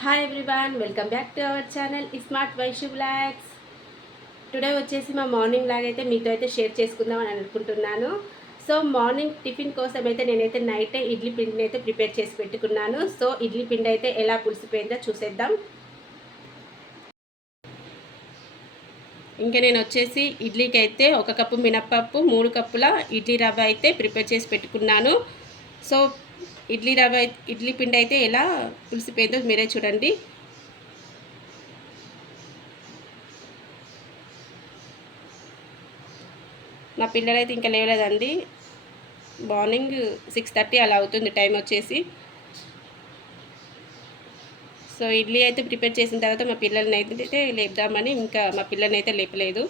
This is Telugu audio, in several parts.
Hi everyone, welcome back to our channel smart Vaishu blogs. Today వచ్చేసి మా మార్నింగ్ లాగ్ అయితే మీతో అయితే షేర్ చేసుకుందామని అనుకుంటున్నాను. సో మార్నింగ్ టిఫిన్ కోసం అయితే నేనైతే నైటే ఇడ్లీ పిండిని అయితే ప్రిపేర్ చేసి పెట్టుకున్నాను. సో ఇడ్లీ పిండి అయితే ఎలా పులిసిపోయిందో చూసేద్దాం. ఇంకా నేను వచ్చేసి ఇడ్లీకి అయితే 1 కప్పు మినప్పప్పు, 3 కప్పుల ఇడ్లీ రవ్వ అయితే ప్రిపేర్ చేసి పెట్టుకున్నాను. సో ఇడ్లీ పిండి అయితే ఎలా పులిసిపోయిందో మీరే చూడండి. మా పిల్లలైతే ఇంకా లేవలేదండి. మార్నింగ్ 6:30 అలా అవుతుంది టైం వచ్చేసి. సో ఇడ్లీ అయితే ప్రిపేర్ చేసిన తర్వాత మా పిల్లల్ని అయితే లేపుదామని ఇంకా మా పిల్లల్ని అయితే లేపలేదు.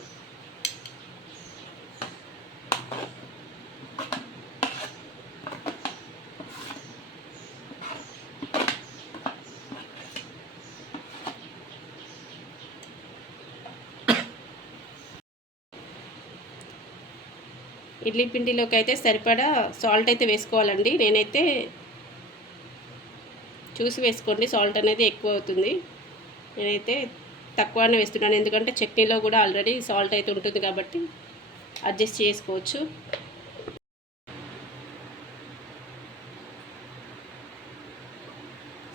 ఇడ్లీ పిండిలోకి అయితే సరిపడా సాల్ట్ అయితే వేసుకోవాలండి. నేనైతే చూసి వేసుకోండి, సాల్ట్ అనేది ఎక్కువ అవుతుంది. నేనైతే తక్కువనే వేస్తున్నాను, ఎందుకంటే చట్నీలో కూడా ఆల్రెడీ సాల్ట్ అయితే ఉంటుంది కాబట్టి అడ్జస్ట్ చేసుకోవచ్చు.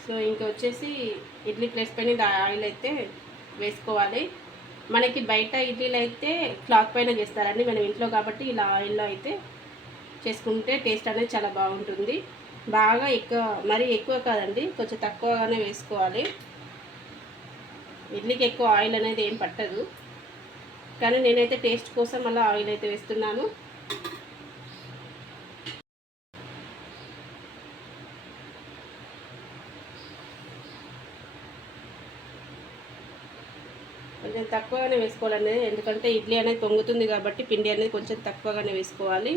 సో ఇంకా వచ్చేసి ఇడ్లీ ప్లేస్ పైన ఆయిల్ అయితే వేసుకోవాలి. మనకి బయట ఇడ్లీలు అయితే క్లాత్ పైన చేస్తారండి, మనం ఇంట్లో కాబట్టి ఇలా ఆయిల్లో అయితే చేసుకుంటే టేస్ట్ అనేది చాలా బాగుంటుంది. బాగా మరీ ఎక్కువ కాదండి, కొంచెం తక్కువగానే వేసుకోవాలి. ఇడ్లీకి ఎక్కువ ఆయిల్ అనేది ఏం పట్టదు, కానీ నేనైతే టేస్ట్ కోసం అలా ఆయిల్ అయితే వేస్తున్నాను. కొంచెం తక్కువగానే వేసుకోవాలండి, ఎందుకంటే ఇడ్లీ అనేది పొంగుతుంది కాబట్టి పిండి అనేది కొంచెం తక్కువగానే వేసుకోవాలి.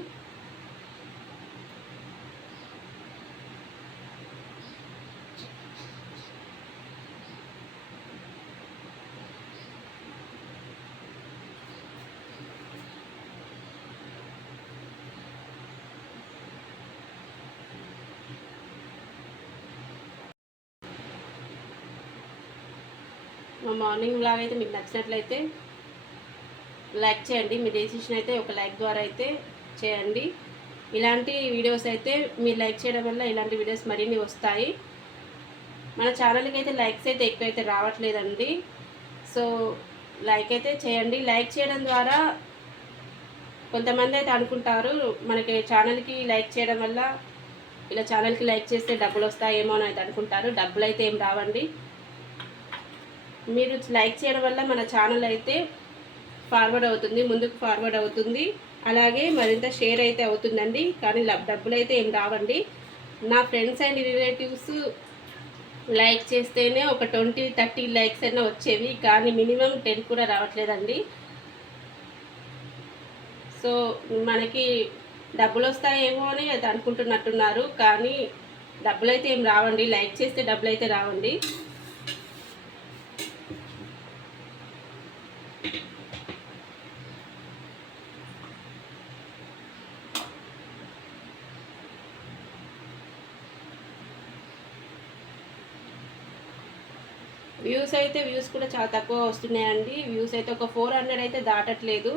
మా మార్నింగ్ వ్లాగ్ అయితే మీకు నచ్చినట్లయితే లైక్ చేయండి. మీ డెసిషన్ అయితే ఒక లైక్ ద్వారా అయితే చేయండి. ఇలాంటి వీడియోస్ అయితే మీరు లైక్ చేయడం వల్ల ఇలాంటి వీడియోస్ మరిన్ని వస్తాయి. మన ఛానల్కి అయితే లైక్స్ అయితే ఎక్కువైతే రావట్లేదండి. సో లైక్ అయితే చేయండి. లైక్ చేయడం ద్వారా కొంతమంది అయితే అనుకుంటారు మనకి ఛానల్కి లైక్ చేయడం వల్ల ఇలా ఛానల్కి లైక్ చేస్తే డబ్బులు వస్తాయేమో అని అయితే అనుకుంటారు. డబ్బులు అయితే ఏం రావండి. మీరు లైక్ చేయడం వల్ల మన ఛానల్ అయితే ఫార్వర్డ్ అవుతుంది, ముందుకు ఫార్వర్డ్ అవుతుంది. అలాగే మరింత షేర్ అయితే అవుతుందండి, కానీ డబ్బులు అయితే ఏం రావండి. నా ఫ్రెండ్స్ అండ్ రిలేటివ్స్ లైక్ చేస్తేనే ఒక 20-30 లైక్స్ అయినా వచ్చేవి, కానీ మినిమం 10 కూడా రావట్లేదండి. సో మనకి డబ్బులు వస్తాయేమో అని అయితే అనుకుంటున్నట్టున్నారు, కానీ డబ్బులు అయితే ఏం రావండి. లైక్ చేస్తే డబ్బులు అయితే రావండి. వ్యూస్ కూడా చాలా తక్కువ వస్తున్నాయండి. వ్యూస్ అయితే ఒక 400 అయితే దాటట్లేదు.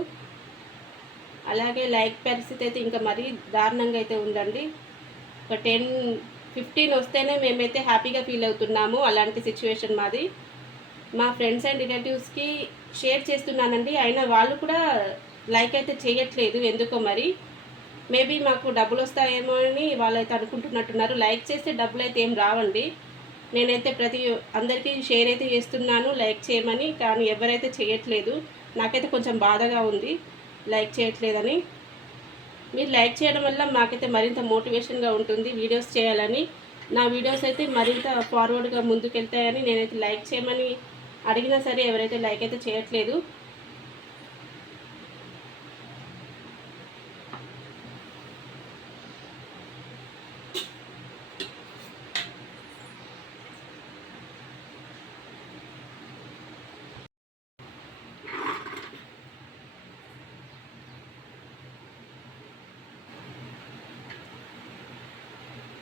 అలాగే లైక్ పరిస్థితి అయితే ఇంకా మరీ దారుణంగా అయితే ఉందండి. ఒక 10-15 వస్తేనే మేమైతే హ్యాపీగా ఫీల్ అవుతున్నాము. అలాంటి సిచ్యువేషన్ మాది. మా ఫ్రెండ్స్ అండ్ రిలేటివ్స్కి షేర్ చేస్తున్నానండి, అయినా వాళ్ళు కూడా లైక్ అయితే చేయట్లేదు ఎందుకో మరి. మేబీ మాకు డబ్బులు వస్తాయేమో అని వాళ్ళైతే అనుకుంటున్నట్టున్నారు. లైక్ చేస్తే డబ్బులు అయితే ఏం రావండి. నేనైతే అందరికీ షేర్ అయితే చేస్తున్నాను లైక్ చేయమని, కానీ ఎవరైతే చేయట్లేదు. నాకైతే కొంచెం బాధగా ఉంది లైక్ చేయట్లేదని. మీరు లైక్ చేయడం వల్ల మాకైతే మరింత మోటివేషన్గా ఉంటుంది వీడియోస్ చేయాలని. నా వీడియోస్ అయితే మరింత ఫార్వర్డ్గా ముందుకెళ్తాయని నేనైతే లైక్ చేయమని అడిగినా సరే ఎవరైతే లైక్ అయితే చేయట్లేదు.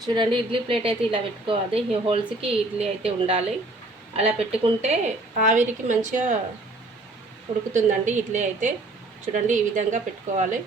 చూడండి, ఇడ్లీ ప్లేట్ అయితే ఇలా పెట్టుకోవాలి. ఈ హోల్స్కి ఇడ్లీ అయితే ఉండాలి. అలా పెట్టుకుంటే ఆవిరికి మంచిగా ఉడుకుతుందండి ఇడ్లీ అయితే. చూడండి ఈ విధంగా పెట్టుకోవాలి.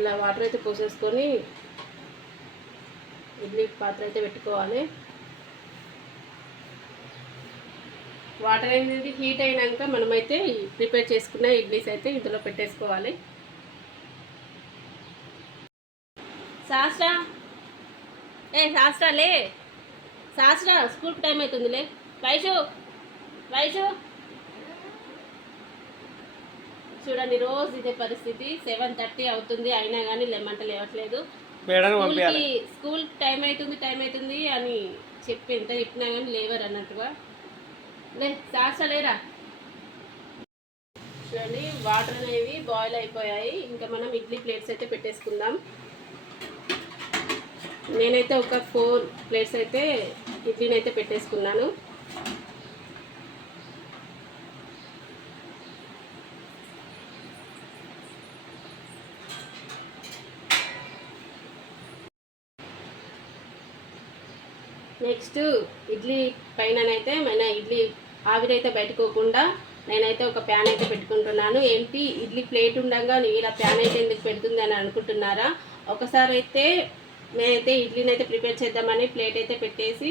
ఇలా వాటర్ అయితే పోసేసుకొని ఇడ్లీ పాత్ర అయితే పెట్టుకోవాలి. వాటర్ అనేది హీట్ అయినాక మనమైతే ప్రిపేర్ చేసుకున్న ఇడ్లీస్ అయితే ఇందులో పెట్టేసుకోవాలి. శాస్త్ర శాస్త్రాలే శాస్త్ర స్కూల్ టైం అవుతుందిలే. వైషు వైషు చూడండి రోజు ఇదే పరిస్థితి. 7:30 అవుతుంది అయినా కానీ లెమ్మంట లేవట్లేదు. స్కూల్ టైం అవుతుంది అని చెప్పి ఎంత చెప్పినా కానీ లేవరు అన్నట్టుగా. శాస్త్ర లేరా. చూడండి వాటర్ అనేవి బాయిల్ అయిపోయాయి. ఇంకా మనం ఇడ్లీ ప్లేట్స్ అయితే పెట్టేసుకుందాం. నేనైతే ఒక 4 ప్లేట్స్ అయితే ఇడ్లీని అయితే పెట్టేసుకున్నాను. నెక్స్ట్ ఇడ్లీ పైననైతే మన ఇడ్లీ ఆవిరైతే బయటకోకుండా నేనైతే ఒక ప్యాన్ అయితే పెట్టుకుంటున్నాను. ఏంటి ఇడ్లీ ప్లేట్ ఉండగా ఇలా ప్యాన్ అయితే ఎందుకు పెడుతుంది అని అనుకుంటున్నారా? ఒకసారి అయితే నేనైతే ఇడ్లీని అయితే ప్రిపేర్ చేద్దామని ప్లేట్ అయితే పెట్టేసి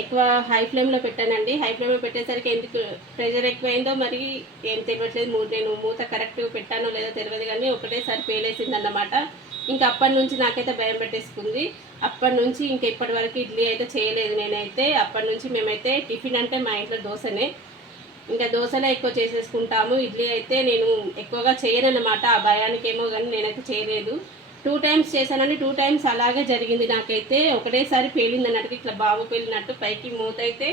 ఎక్కువ హై ఫ్లేమ్లో పెట్టానండి. హై ఫ్లేమ్లో పెట్టేసరికి ఎందుకు ప్రెషర్ ఎక్కువైందో మరి ఏం తెలియట్లేదు. నేను మూత కరెక్ట్గా పెట్టానో లేదో తెలియదు కానీ ఒకటేసారి పేలేసింది అన్నమాట. ఇంకా అప్పటి నుంచి నాకైతే భయం పెట్టేసుకుంది. అప్పటి నుంచి ఇంక ఇప్పటి వరకు ఇడ్లీ అయితే చేయలేదు నేనైతే. అప్పటి నుంచి మేమైతే టిఫిన్ అంటే మా ఇంట్లో దోశనే, ఇంకా దోశలే ఎక్కువ చేసేసుకుంటాము. ఇడ్లీ అయితే నేను ఎక్కువగా చేయనన్నమాట. ఆ భయానికి ఏమో కానీ నేనైతే చేయలేదు. 2 టైమ్స్ చేశానండి. 2 టైమ్స్ అలాగే జరిగింది నాకైతే. ఒకటేసారి పేలింది అన్నట్టు, ఇట్లా బాబు పేలినట్టు పైకి మూత అయితే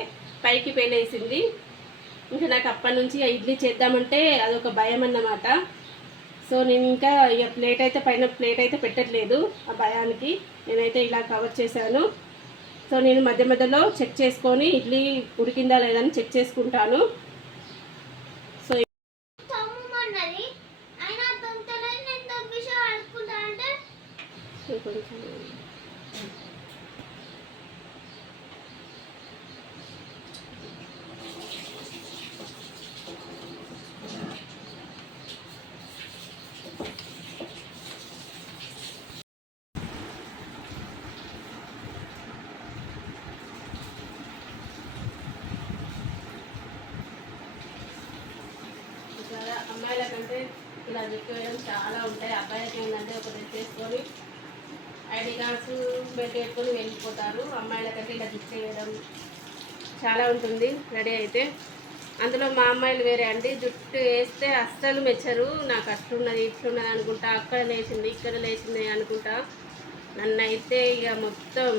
పైకి పేలేసింది. ఇంకా నాకు అప్పటి నుంచి ఇడ్లీ చేద్దామంటే అదొక భయం అన్నమాట. సో నేను ఇంకా ఇక పైన ప్లేట్ అయితే పెట్టట్లేదు. ఆ భయానికి నేనైతే ఇలా కవర్ చేశాను. సో నేను మధ్య మధ్యలో చెక్ చేసుకొని ఇడ్లీ ఉడికిందా లేదని చెక్ చేసుకుంటాను. సో కొంచెం అమ్మాయిల కంటే ఇలా జుట్టు వేయడం చాలా ఉంటాయి. అబ్బాయిలకి ఏంటంటే ఒక డ్రెస్ వేసుకొని ఐడి కార్డ్స్ బెడ్ పెట్టుకొని వెళ్ళిపోతారు. అమ్మాయిల కంటే ఇలా జుట్టు వేయడం చాలా ఉంటుంది రెడీ అయితే. అందులో మా అమ్మాయిలు వేరే అండి. జుట్టు వేస్తే అస్సలు మెచ్చరు. నాకు అట్లున్నది ఇట్లున్నది అనుకుంటా, అక్కడ లేచింది ఇక్కడ లేచింది అనుకుంటా నన్ను అయితే ఇక మొత్తం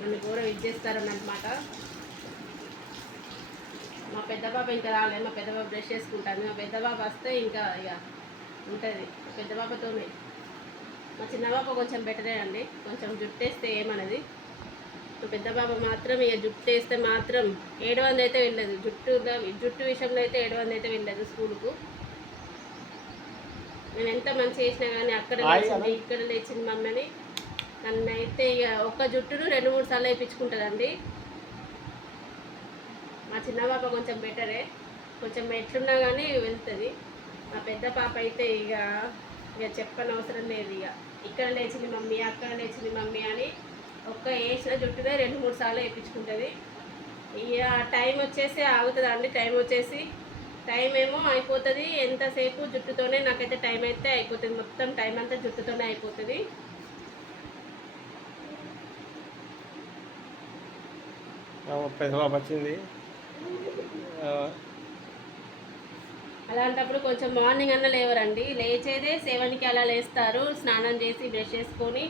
నన్ను కూడా ఇచ్చేస్తారన్నమాట. మా పెద్ద బాబు ఇంకా రాలేదు. మా పెద్ద బాబు బ్రష్ చేసుకుంటాను. మా పెద్ద బాబు వస్తే ఇంకా ఇక ఉంటుంది పెద్ద బాబుతోనే. మా చిన్న బాబు కొంచెం బెటరే అండి. కొంచెం జుట్టేస్తే ఏమన్నది. మా పెద్ద బాబు మాత్రం ఇక జుట్టు వేస్తే మాత్రం 700 అయితే వెళ్ళదు. జుట్టు విషయంలో అయితే 700 అయితే వెళ్ళదు స్కూల్కు. నేను ఎంత మంచి చేసినా కానీ అక్కడ లేచింది ఇక్కడ లేచింది మమ్మల్ని నన్ను అయితే ఇక ఒక్క జుట్టును 2-3 సార్లు వేయించుకుంటుందండి. మా చిన్న పాప కొంచెం బెటరే, కొంచెం ఎట్లున్నా కానీ వెళ్తుంది. మా పెద్ద పాప అయితే ఇక చెప్పనవసరం లేదు. ఇక ఇక్కడ లేచింది మమ్మీ అక్కడ లేచింది మమ్మీ అని ఒక్క వేసిన జుట్టునే 2-3 సార్లు వేయించుకుంటుంది. ఇక టైం వచ్చేసి ఆగుతుందండి. టైం ఏమో అయిపోతుంది. ఎంతసేపు జుట్టుతోనే నాకైతే టైం అయితే అయిపోతుంది. మొత్తం టైం అంతా జుట్టుతోనే అయిపోతుంది. వచ్చింది. అలాంటప్పుడు కొంచెం మార్నింగ్ అన్న లేవరండి. లేచేదే 7కి అలా లేస్తారు. స్నానం చేసి బ్రష్ చేసుకొని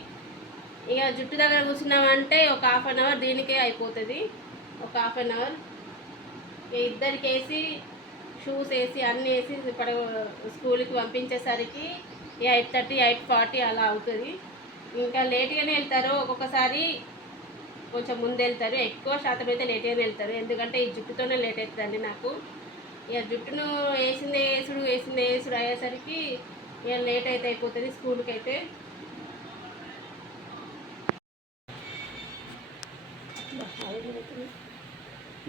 ఇక జుట్టు దగ్గర కూర్చున్నామంటే ఒక 1/2 అవర్ దీనికే అయిపోతుంది. ఒక 1/2 అవర్ ఇద్దరికి వేసి షూస్ వేసి అన్నీ వేసి ఇప్పుడు స్కూల్కి పంపించేసరికి 8:30 8:40 అలా అవుతుంది. ఇంకా లేట్గానే వెళ్తారు, ఒక్కొక్కసారి కొంచెం ముందు వెళ్తారు, ఎక్కువ శాతం అయితే లేట్గానే వెళ్తారు. ఎందుకంటే ఈ జుట్టుతోనే లేట్ అవుతుందండి నాకు. ఇక జుట్టును వేసిందే వేసుడు అయ్యేసరికి ఇక లేట్ అయితే అయిపోతుంది స్కూల్కి అయితే.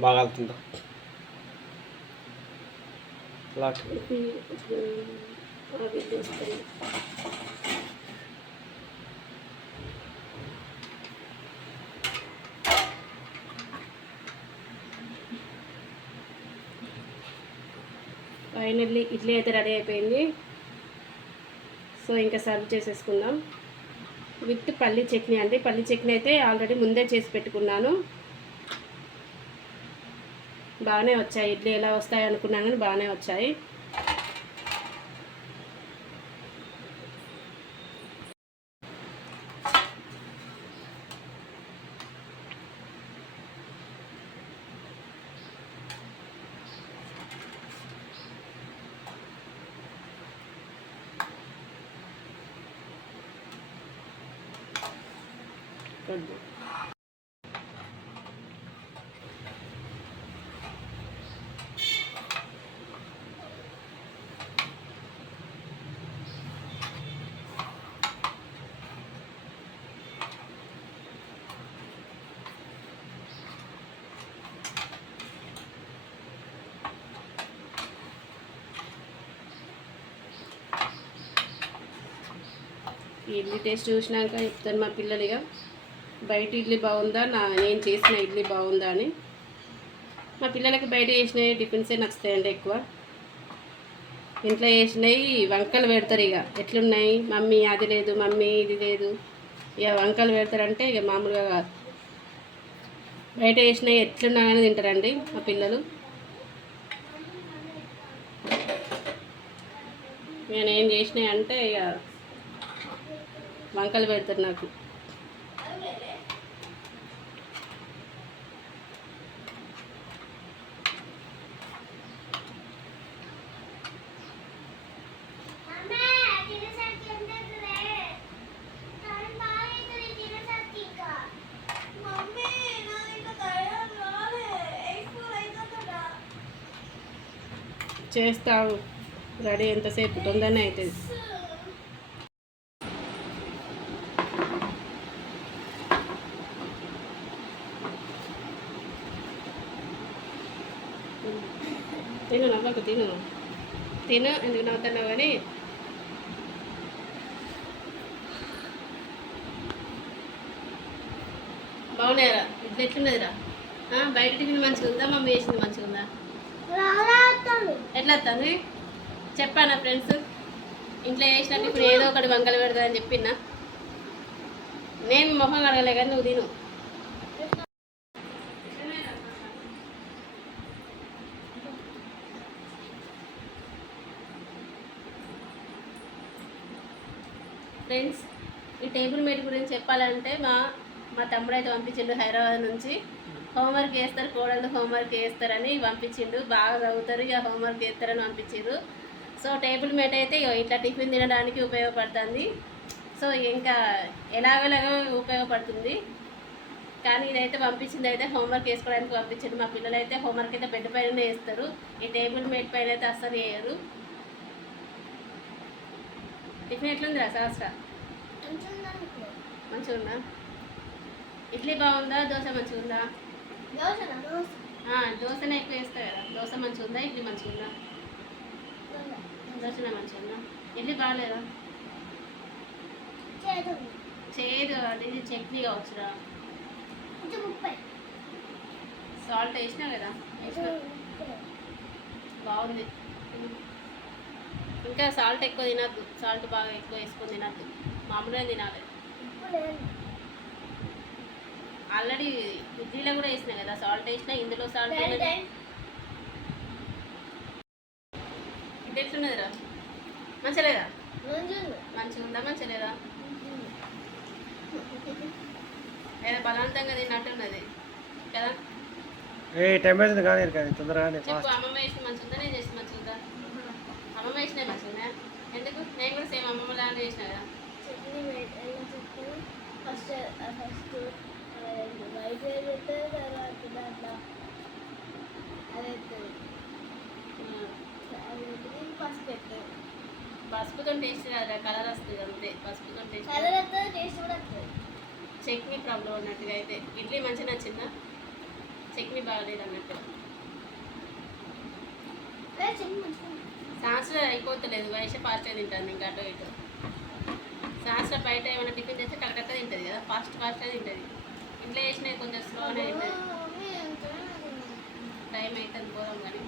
బాగా వెళ్తుందా ఫైనల్లీ ఇడ్లీ అయితే రెడీ అయిపోయింది. సో ఇంకా సర్వ్ చేసేసుకుందాం విత్ పల్లీ చట్నీ అండి. పల్లీ చట్నీ అయితే ఆల్రెడీ ముందే చేసి పెట్టుకున్నాను. బాగానే వచ్చాయి ఇడ్లీ, ఎలా వస్తాయి అనుకున్నాను కానీ బాగానే వచ్చాయి. ఇడ్లీ టేస్ట్ చూసినాక చెప్తాను మా పిల్లలు ఇక బయట ఇడ్లీ బాగుందా నేను చేసిన ఇడ్లీ బాగుందా అని. మా పిల్లలకి బయట చేసినవి టిఫిన్సే నచ్చుతాయండి ఎక్కువ. ఇంట్లో చేసినవి వంకలు పెడతారు, ఇక ఎట్లున్నాయి మమ్మీ అది లేదు మమ్మీ ఇది లేదు, ఇక వంకలు పెడతారంటే ఇక మామూలుగా కాదు. బయట చేసినవి ఎట్లున్నాయని తింటారండి మా పిల్లలు. నేనేం చేసినాయి అంటే ఇక వంకలు పెడతారు నాకు. చేస్తావు రెడీ ఎంతసేపు తొందరనే అవుతుంది. తిను నవ్వకు, తిను ఎందుకు నవ్వుతున్నావు కానీ. బాగున్నాయరా ఇట్లా ఎట్లున్నదిరా? బయట టిఫిన్ మంచిగా ఉందా, మమ్మీ వేసింది మంచిగా ఉందా? ఎట్లా వస్తుంది చెప్పానా ఫ్రెండ్స్? ఇంట్లో వేసినట్టు ఇప్పుడు ఏదో ఒకటి వంకలు పెడతాదని చెప్పినా. నేను మొహం కడగలే కానీ నువ్వు తిను. ఫ్రెండ్స్, ఈ టేబుల్ మేట్ గురించి చెప్పాలంటే మా తమ్ముడు అయితే పంపించిండు హైదరాబాద్ నుంచి. హోంవర్క్ చేస్తారు, కోడళ్ళు హోంవర్క్ చేస్తారని పంపించిండు. బాగా చదువుతారు, ఇక హోంవర్క్ చేస్తారని పంపించారు. సో టేబుల్ మేట్ అయితే ఇట్లా టిఫిన్ తినడానికి ఉపయోగపడుతుంది. సో ఇంకా ఎలాగోలాగో ఉపయోగపడుతుంది. కానీ ఇదైతే పంపించింది అయితే హోంవర్క్ వేసుకోవడానికి పంపించింది. మా పిల్లలు అయితే హోంవర్క్ అయితే బెడ్ పైన వేస్తారు, ఈ టేబుల్ మేట్ పైన అయితే అస్సలు వేయరు. టిఫిన్ ఎట్లుందిరా సహస్ర? మంచిగా ఉందా? ఇడ్లీ బాగుందా, దోశ మంచిగా ఉందా? దోశనే ఎక్కువ వేస్తాయి కదా. దోశ మంచిగా ఉందా, ఇడ్లీ మంచిగా ఉందా? దోశనే మంచిగా ఉందా? ఇడ్లీ బాగాలేదా? చేదు అది ఇది చట్నీ కావచ్చురా. సాల్ట్ వేసినా కదా, వేసినా బాగుంది. ఇంకా సాల్ట్ ఎక్కువ తినద్దు, సాల్ట్ బాగా ఎక్కువ వేసుకొని తినద్దు, మామూలుగా తినాలి. ఆల్రెడీ ఇడ్లీలో కూడా వేసినా కదా సాల్ట్ వేసినా, ఇందులో సాల్ట్. ఇది ఎట్లున్నదిరా? మంచిగా లేదా? మంచిగా ఉందా, మంచిగా లేదా? ఏదో బలవంతంగా తిన్నట్టున్నది కదా. టైం అవుతుంది కానీ తొందరగా చెప్పు, అమ్మమ్మ వేసి మంచిగా ఉందా, నేను చేసి మంచిగా దాంట్లో చేసిన కదా. చట్నీ ఎలా చెప్తాను ఫస్ట్ వైట్ రైస్ అవుతుంది తర్వాత దాంట్లో అది అవుతుంది అది అవుతుంది పసుపు అవుతుంది పసుపుతో టేస్ట్ రాదు, కలర్ వస్తుంది అంతే. పసుపుతో టేస్ట్ కలర్ వస్తుంది టేస్ట్ కూడా వస్తుంది. చట్నీ ప్రాబ్లం అన్నట్టుగా అయితే. ఇడ్లీ మంచిగా నచ్చిందా? చట్నీ బాగలేదు అన్నట్టు. అదే చట్నీ మంచిగా సంవత్సరం అయిపోతలేదు, వయసు ఫాస్ట్గా తింటుంది ఇంకా అటు ఇటు. సంవత్సరం బయట ఏమైనా టిఫిన్ చేస్తే టక్కటక్క తింటుంది కదా, ఫాస్ట్గా తింటుంది. ఇంట్లో చేసినవి కొంచెం స్లోనే తింటుంది. టైం అవుతుంది పోదాం కానీ.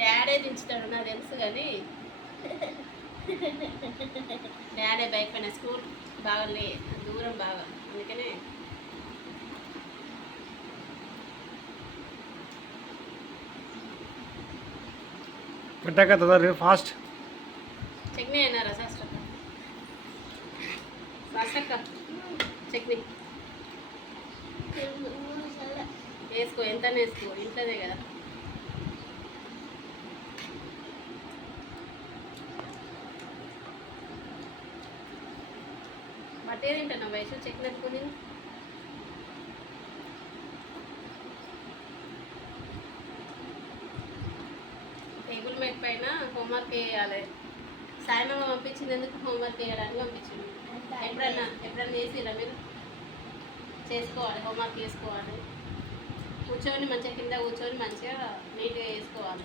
డాడీ దించుతాడు నాకు తెలుసు కానీ, డాడీ బైక్ పైన స్కూల్ బాగా దూరం బాగా, అందుకనే పెట్టాక తొందరగా ఫాస్ట్. చట్నీ అయినారా శాస్త్రక్క? శాస్త్రక్క చట్నీ వేసుకో, ఎంత వేసుకో, ఇంట్లోదే కదా. బట్టే తింటాను వయసు చట్నీ పెట్టుకుని. టేబుల్ మేట్ పైన హోంవర్క్ వేయాలి. సాయమమ్మ పంపించింది ఎందుకు హోంవర్క్ వేయడానికి పంపించింది. ఎప్పుడన్నా చేసిరా మీరు? చేసుకోవాలి, హోంవర్క్ చేసుకోవాలి. కూర్చొని మంచిగా కింద కూర్చొని మంచిగా నీట్గా వేసుకోవాలి.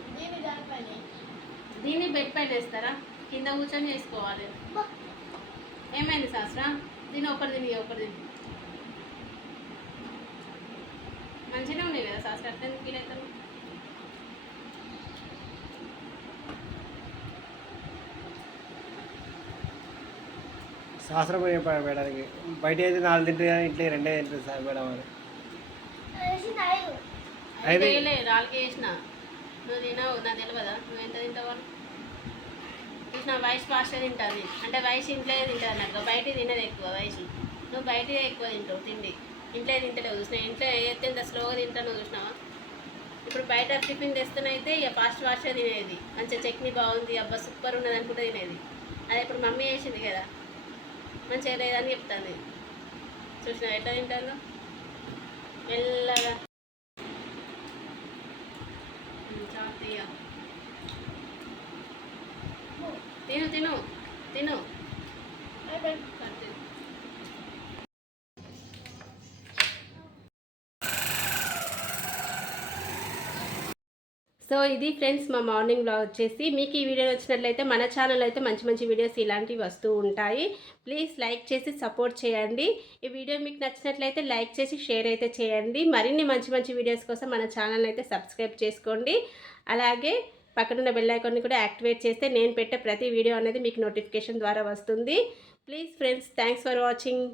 దీన్ని బెడ్ పైన వేస్తారా? కింద కూర్చొని వేసుకోవాలి. ఏమైంది శాస్త్ర? దీన్ని ఒకటి తిని మంచిగానే ఉన్నాయి కదా శాస్త్ర, అట్లా ఫీల్ అవుతాను. శాస్త్రం మేడానికి బయట అయితే 4 తింటుంది కానీ ఇంట్లో 2 తింటుంది సార్ మేడం అని. అయితే రాళ్ళకి వేసిన నువ్వు తినవు, నాకు తెలియదా నువ్వు ఎంత తింటావు? చూసిన వయసు ఫాస్ట్గా తింటుంది అంటే వయసు ఇంట్లో తింటుంది అన్నట్టు, బయట తినదు ఎక్కువ వయసు. నువ్వు బయట ఎక్కువ తింటావు తిండి, ఇంట్లో తింటలేవు. చూసినా ఇంట్లో అయితే ఇంత స్లోగా తింటాను చూసినావా? ఇప్పుడు బయట టిఫిన్ తెస్తున్నైతే ఇక ఫాస్ట్గా తినేది, మంచిగా చట్నీ బాగుంది అబ్బా సూపర్ ఉన్నది అనుకుంటే తినేది. అది ఇప్పుడు మమ్మీ వేసింది కదా మంచిగా లేదని చెప్తాను. చూసినా ఎట్లా తింటాను మెల్లగా. చాతీయ తిను తిను తిను. సో ఇది ఫ్రెండ్స్ మా మార్నింగ్ వ్లాగ్ వచ్చేసి. మీకు ఈ వీడియో వచ్చినట్లయితే మన ఛానల్ అయితే మంచి మంచి వీడియోస్ ఇలాంటివి వస్తూ ఉంటాయి. ప్లీజ్ లైక్ చేసి సపోర్ట్ చేయండి. ఈ వీడియో మీకు నచ్చినట్లయితే లైక్ చేసి షేర్ అయితే చేయండి. మరిన్ని మంచి మంచి వీడియోస్ కోసం మన ఛానల్ అయితే సబ్స్క్రైబ్ చేసుకోండి. అలాగే పక్కనున్న బెల్ ఐకాన్ని కూడా యాక్టివేట్ చేస్తే నేను పెట్టే ప్రతి వీడియో అనేది మీకు నోటిఫికేషన్ ద్వారా వస్తుంది. Please friends, thanks for watching.